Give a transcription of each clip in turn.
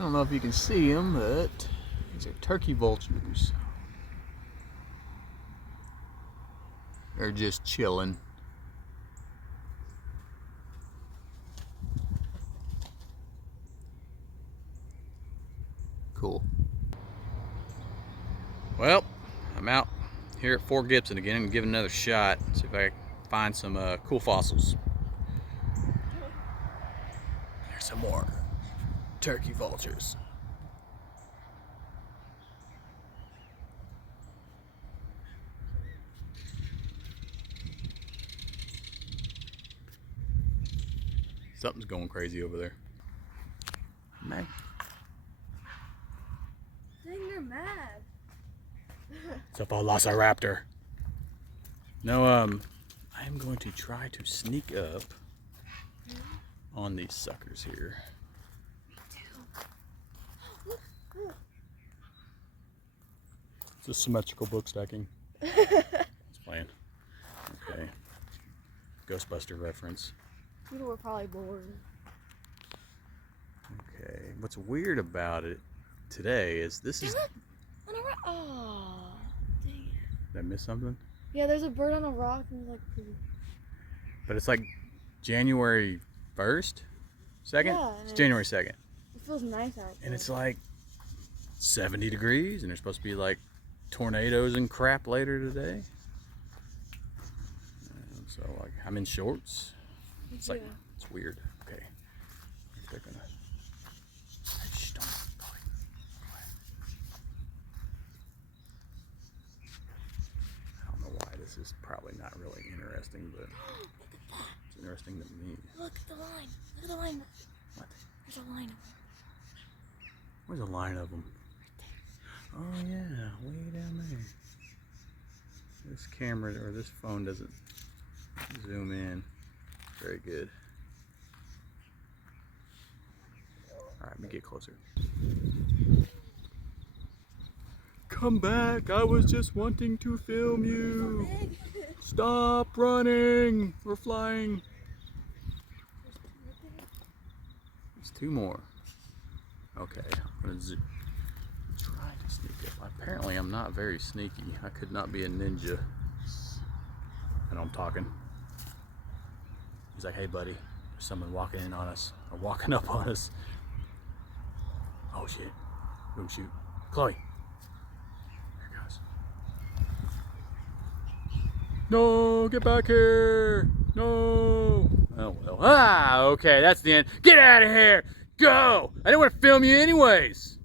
I don't know if you can see them, but these are turkey vultures. They're just chilling. Cool. Well, I'm out here at Fort Gibson again and give it another shot. See if I can find some cool fossils. There's some more turkey vultures. Something's going crazy over there. Man. Dang, they're mad. It's a velociraptor. No, I am going to try to sneak up on these suckers here. It's a symmetrical book stacking. It's playing. Okay. Ghostbuster reference. People were probably bored. Okay. What's weird about it today is this is. Oh, dang it. Did I miss something? Yeah, there's a bird on a rock and he's like, poo. But it's like January 1st? 2nd? Yeah, It's January 2nd. It feels nice out there. And it's like 70 degrees and there's supposed to be like tornadoes and crap later today. And so like I'm in shorts. It's like it's weird. Okay. If they're gonna shh, don't go ahead. I don't know why this is probably not really interesting, but it's interesting to me. Look at the line. Look at the line. What? There's a line. Where's a line of them? Oh yeah, way down there. This camera or this phone doesn't zoom in very good. Alright, let me get closer. Come back! I was just wanting to film you! Stop running! We're flying! There's two more. Okay, I'm gonna try to sneak up. Apparently I'm not very sneaky. I could not be a ninja. I know I'm talking. He's like, hey buddy, there's someone walking in on us, or walking up on us. Oh shit, don't shoot. Chloe. There it goes. No, get back here. No. Oh well. Ah, okay, that's the end. Get out of here. Go. I didn't want to film you anyways.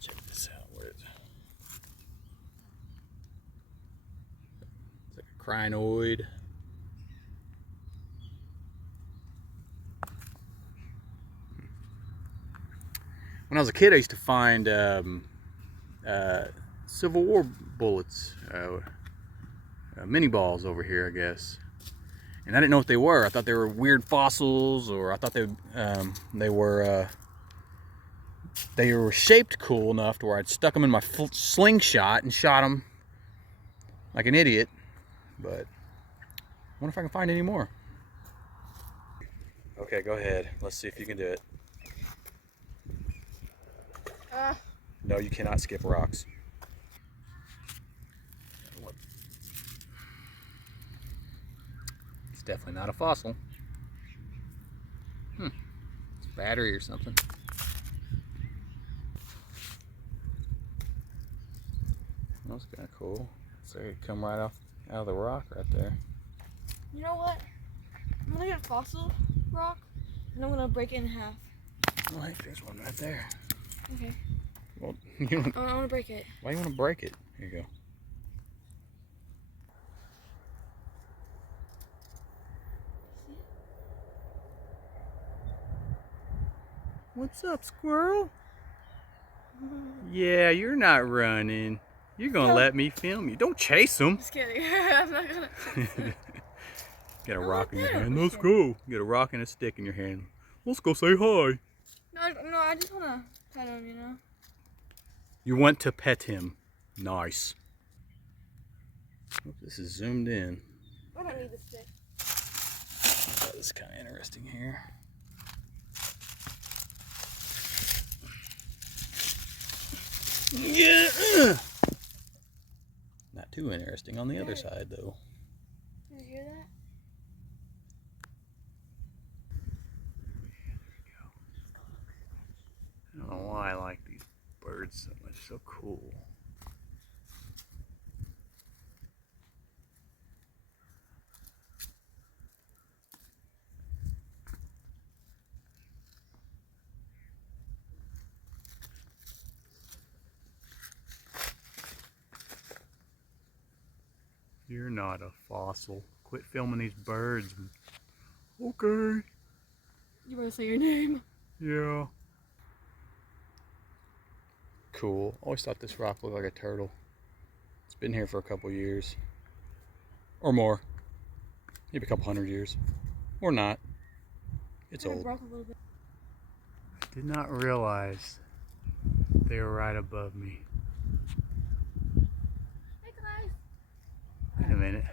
Check this out. What is it? It's like a crinoid. When I was a kid, I used to find Civil War bullets, mini balls over here, I guess. And I didn't know what they were. I thought they were weird fossils, or I thought they were shaped cool enough to where I'd stuck them in my slingshot and shot them like an idiot. But I wonder if I can find any more. Okay, go ahead. Let's see if you can do it. No, you cannot skip rocks. It's definitely not a fossil. It's a battery or something. That's kind of cool. So it come right out of the rock right there. You know what? I'm gonna get a fossil rock and I'm gonna break it in half. Oh, hey, there's one right there. Okay. Well, you don't, I wanna break it. why do you want to break it? Here you go. What's up, squirrel? Yeah, you're not running. You're gonna let me film you. Don't chase them. Just kidding. I'm not gonna. Get a rock in your hand. Let's go. Get a rock and a stick in your hand. Let's go say hi. No, I just wanna pet him, you know. You want to pet him. Nice. Oh, this is zoomed in. I don't need the stick. Oh, this is kind of interesting here. Yeah. Not too interesting on the other side, though. Did you hear that? I don't know why I like these birds so much. So cool. You're not a fossil. Quit filming these birds. Okay. You better say your name. Yeah. Cool. Always thought this rock looked like a turtle. It's been here for a couple years. Or more. Maybe a couple hundred years. Or not. It's old. Broke a little bit. Did not realize they were right above me. Hey guys. Wait a minute.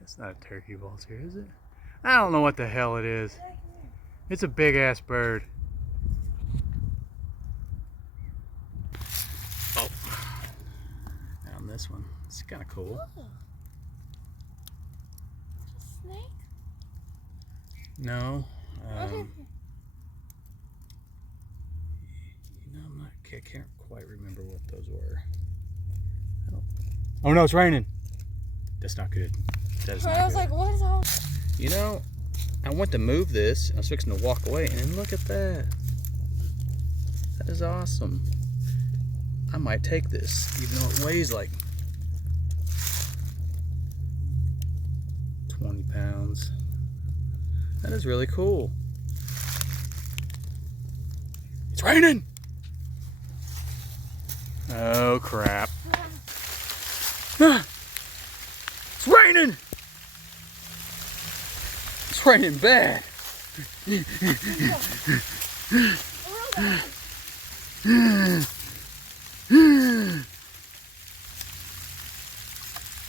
That's not a turkey vulture, is it? I don't know what the hell it is. It's a big ass bird. Oh. Found this one. It's kind of cool. Ooh. It's a snake? No. Okay. No, I can't quite remember what those were. Oh no, it's raining. That's not good. That is not I was good. like, what is all? You know, I went to move this. I was fixing to walk away, and then look at that. That is awesome. I might take this, even though it weighs like 20 pounds. That is really cool. It's raining! Oh, crap. It's raining! It's raining bad.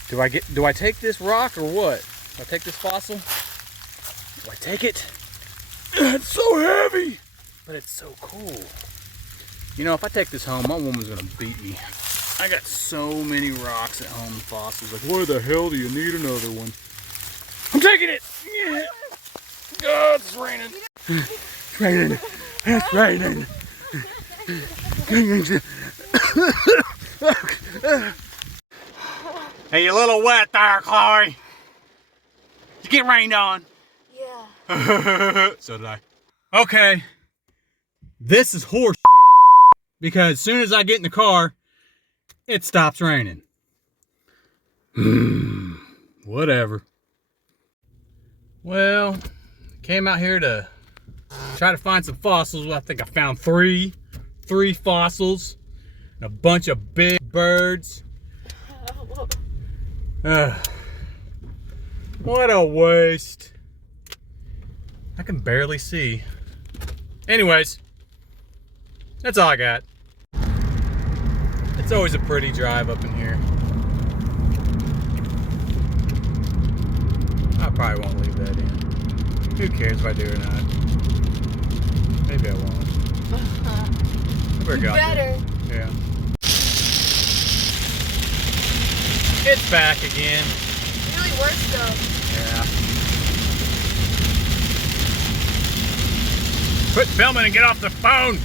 Do I take this rock or what? Do I take this fossil? Do I take it? It's so heavy, but it's so cool. You know, if I take this home, my woman's gonna beat me. I got so many rocks at home, fossils. Like, why the hell do you need another one? I'm taking it! Yeah. Oh, it's raining. It's raining. It's raining. Hey, you a little wet there, Chloe. Did you get rained on? Yeah. So did I. Okay. This is horse shit. Because as soon as I get in the car, it stops raining. Whatever. Well, came out here to try to find some fossils. I think I found three fossils, and a bunch of big birds. What a waste. I can barely see. Anyways, that's all I got. It's always a pretty drive up in here. I probably won't leave that in. Who cares if I do or not? Maybe I won't. You better. Yeah. It's back again. Really worse though. Yeah. Quit filming and get off the phone!